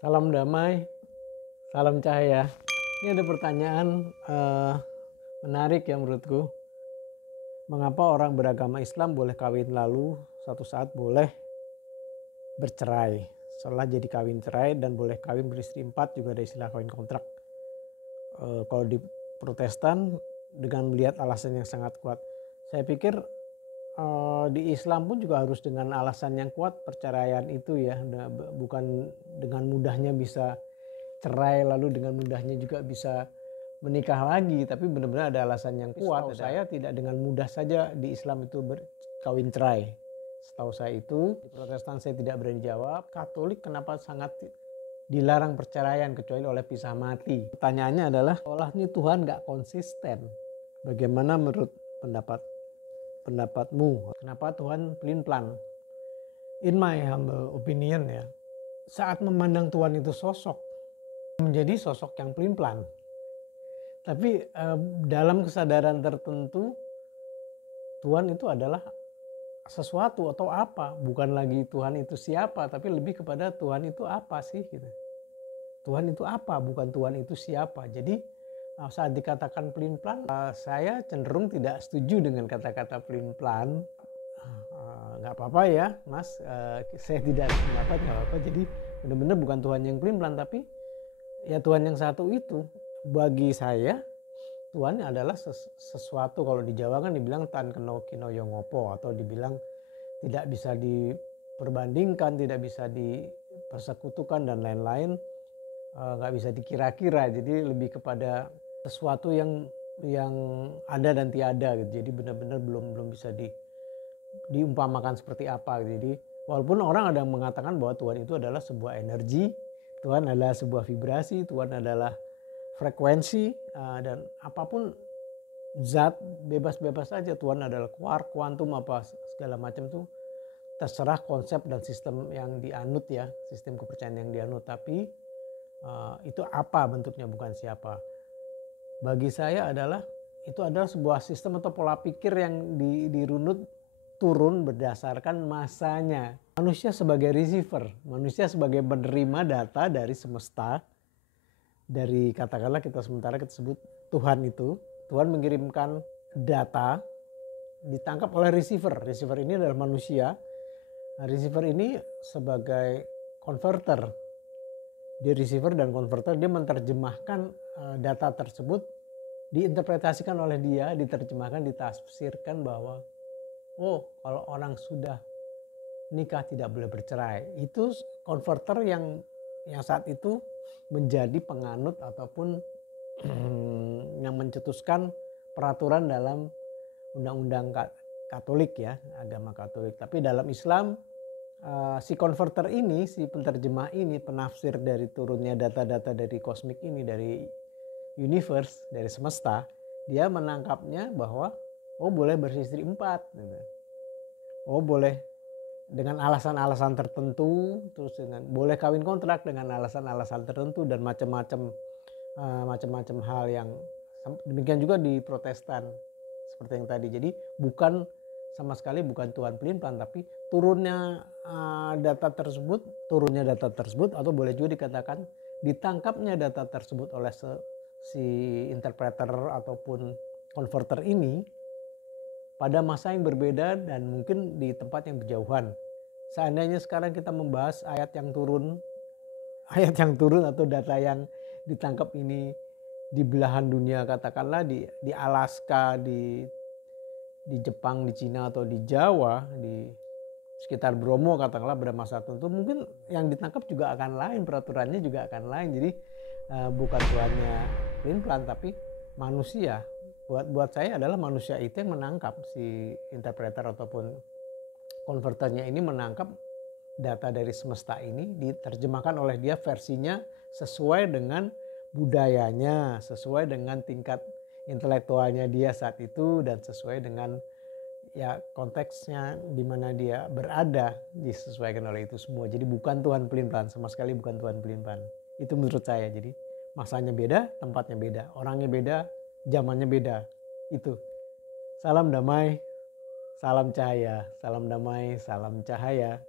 Salam damai, salam cahaya. Ini ada pertanyaan menarik ya menurutku. Mengapa orang beragama Islam boleh kawin lalu suatu saat boleh bercerai? Setelah jadi kawin cerai dan boleh kawin beristri 4, juga ada istilah kawin kontrak. Kalau di Protestan dengan melihat alasan yang sangat kuat. Saya pikir di Islam pun juga harus dengan alasan yang kuat perceraian itu ya, bukan dengan mudahnya bisa cerai lalu dengan mudahnya juga bisa menikah lagi, tapi benar-benar ada alasan yang kuat. Saya tidak dengan mudah saja di Islam itu berkawin cerai. Setahu saya itu di Protestan saya tidak berani jawab. Katolik kenapa sangat dilarang perceraian kecuali oleh pisah mati? Pertanyaannya adalah, seolah ini Tuhan gak konsisten. Bagaimana menurut pendapatmu? Kenapa Tuhan pelin-pelan? In my humble opinion ya, saat memandang Tuhan itu sosok, menjadi sosok yang pelin-pelan. Tapi dalam kesadaran tertentu, Tuhan itu adalah sesuatu atau apa. Bukan lagi Tuhan itu siapa, tapi lebih kepada Tuhan itu apa sih gitu. Tuhan itu apa, bukan Tuhan itu siapa. Jadi saat dikatakan pelin-pelan, saya cenderung tidak setuju dengan kata-kata pelin-pelan. Nggak apa-apa ya Mas, saya tidak pendapat, nggak apa-apa. Jadi benar-benar bukan Tuhan yang pelin-pelan, tapi ya Tuhan yang satu itu. Bagi saya Tuhan adalah sesuatu, kalau di Jawa kan dibilang tan keno kino yongopo, atau dibilang tidak bisa diperbandingkan, tidak bisa dipersekutukan dan lain-lain, nggak bisa dikira-kira. Jadi lebih kepada sesuatu yang ada dan tiada gitu. Jadi benar-benar belum bisa diumpamakan seperti apa gitu. Jadi walaupun orang ada yang mengatakan bahwa Tuhan itu adalah sebuah energi, Tuhan adalah sebuah vibrasi, Tuhan adalah frekuensi, dan apapun zat bebas-bebas saja. Tuhan adalah quark, kuantum, apa segala macam itu terserah konsep dan sistem yang dianut ya, sistem kepercayaan yang dianut. Tapi itu apa bentuknya, bukan siapa. Bagi saya itu adalah sebuah sistem atau pola pikir yang dirunut turun berdasarkan masanya. Manusia sebagai receiver, manusia sebagai penerima data dari semesta, dari katakanlah kita sementara kita sebut Tuhan itu. Tuhan mengirimkan data, ditangkap oleh receiver. Receiver ini adalah manusia. Nah, receiver ini sebagai converter. Dia receiver dan converter, dia menerjemahkan data tersebut, diinterpretasikan oleh dia, diterjemahkan, ditafsirkan bahwa kalau orang sudah nikah tidak boleh bercerai. Itu konverter yang saat itu menjadi penganut ataupun yang mencetuskan peraturan dalam undang-undang Katolik ya, agama Katolik. Tapi dalam Islam si konverter ini, si penerjemah ini, penafsir dari turunnya data-data dari kosmik ini, dari universe, dari semesta, dia menangkapnya bahwa boleh beristri 4 gitu. Boleh dengan alasan-alasan tertentu, terus dengan boleh kawin kontrak dengan alasan-alasan tertentu, dan macam-macam hal yang demikian juga di Protestan seperti yang tadi. Jadi bukan sama sekali bukan Tuhan pelin-pelan, tapi turunnya data tersebut, atau boleh juga dikatakan ditangkapnya data tersebut oleh si interpreter ataupun converter ini pada masa yang berbeda dan mungkin di tempat yang berjauhan. Seandainya sekarang kita membahas ayat yang turun atau data yang ditangkap ini di belahan dunia, katakanlah di Alaska, di Jepang, di Cina, atau di Jawa, di sekitar Bromo katakanlah, pada masa tertentu mungkin yang ditangkap juga akan lain, peraturannya juga akan lain. Jadi bukan Tuhannya pelin-pelan, tapi manusia. Buat saya adalah manusia itu yang menangkap, si interpreter ataupun konverternya ini menangkap data dari semesta ini, diterjemahkan oleh dia versinya sesuai dengan budayanya, sesuai dengan tingkat intelektualnya dia saat itu, dan sesuai dengan ya konteksnya di mana dia berada, disesuaikan oleh itu semua. Jadi bukan Tuhan pelin-pelan, sama sekali bukan Tuhan pelin-pelan. Itu menurut saya. Jadi masanya beda, tempatnya beda, orangnya beda, zamannya beda. Itu. Salam damai, salam cahaya. Salam damai, salam cahaya.